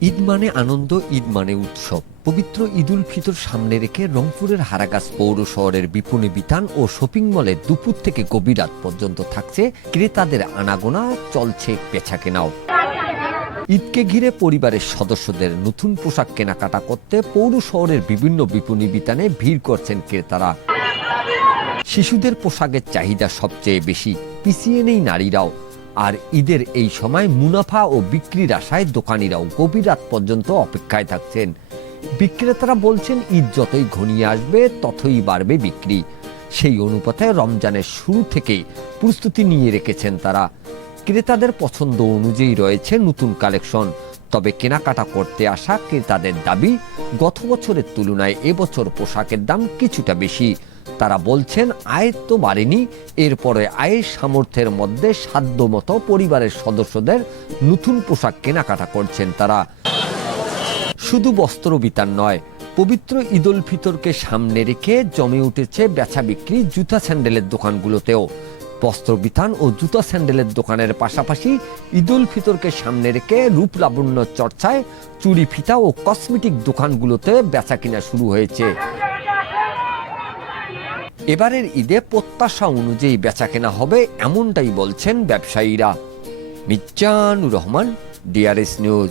ঈদ মানে আনন্দ, ঈদ মানে উৎসব। পবিত্র ঈদ উল ফিতর সামনে রেখে রংপুরের হারাগাছ পৌর শহরের বিপণী বিতান ও শপিং মলে দুপুর থেকে গভীর রাত পর্যন্ত থাকছে ক্রেতাদের আনাগোনা, চলছে বেচাকেনাও। ঈদকে ঘিরে পরিবারের সদস্যদের নতুন পোশাক কেনাকাটা করতে পৌর শহরের বিভিন্ন বিপণী বিতানে ভিড় করছেন ক্রেতারা। শিশুদের পোশাকের চাহিদা সবচেয়ে বেশি, পিছিয়ে নেই নারীরাও। আর ঈদের এই সময় মুনাফা ও বিক্রির আশায় দোকানিরাও গভীর রাত পর্যন্ত অপেক্ষায় থাকছেন। বিক্রেতারা বলছেন, ঈদ যতই ঘনিয়ে আসবে ততই বাড়বে বিক্রি। সেই অনুপাতে রমজানের শুরু থেকেই প্রস্তুতি নিয়ে রেখেছেন তারা। ক্রেতাদের পছন্দ অনুযায়ী রয়েছে নতুন কালেকশন। তবে কেনাকাটা করতে আসা ক্রেতাদের দাবি, গত বছরের তুলনায় এবছর পোশাকের দাম কিছুটা বেশি। তারা বলছেন, আয় তো বাড়েনি, এরপরে আয়ের সামর্থ্যের মধ্যে সাধ্যমতো পরিবারের সদস্যদের নতুন পোশাক কেনাকাটা করছেন তারা। শুধু বস্ত্র বিতান নয়, পবিত্র ঈদ উল ফিতরকে সামনে রেখে জমে উঠেছে বেচা বিক্রি জুতা স্যান্ডেলের দোকানগুলোতেও। বস্ত্র বিতান ও জুতা স্যান্ডেলের দোকানের পাশাপাশি ঈদ উল ফিতরকে সামনে রেখে রূপ লাবণ্য চর্চায় চুড়ি ফিতা ও কসমেটিক দোকানগুলোতে বেচা কিনা শুরু হয়েছে। এবারের ঈদে প্রত্যাশা অনুযায়ী বেচাকেনা হবে, এমনটাই বলছেন ব্যবসায়ীরা। Mizanur Rahman, DRS news.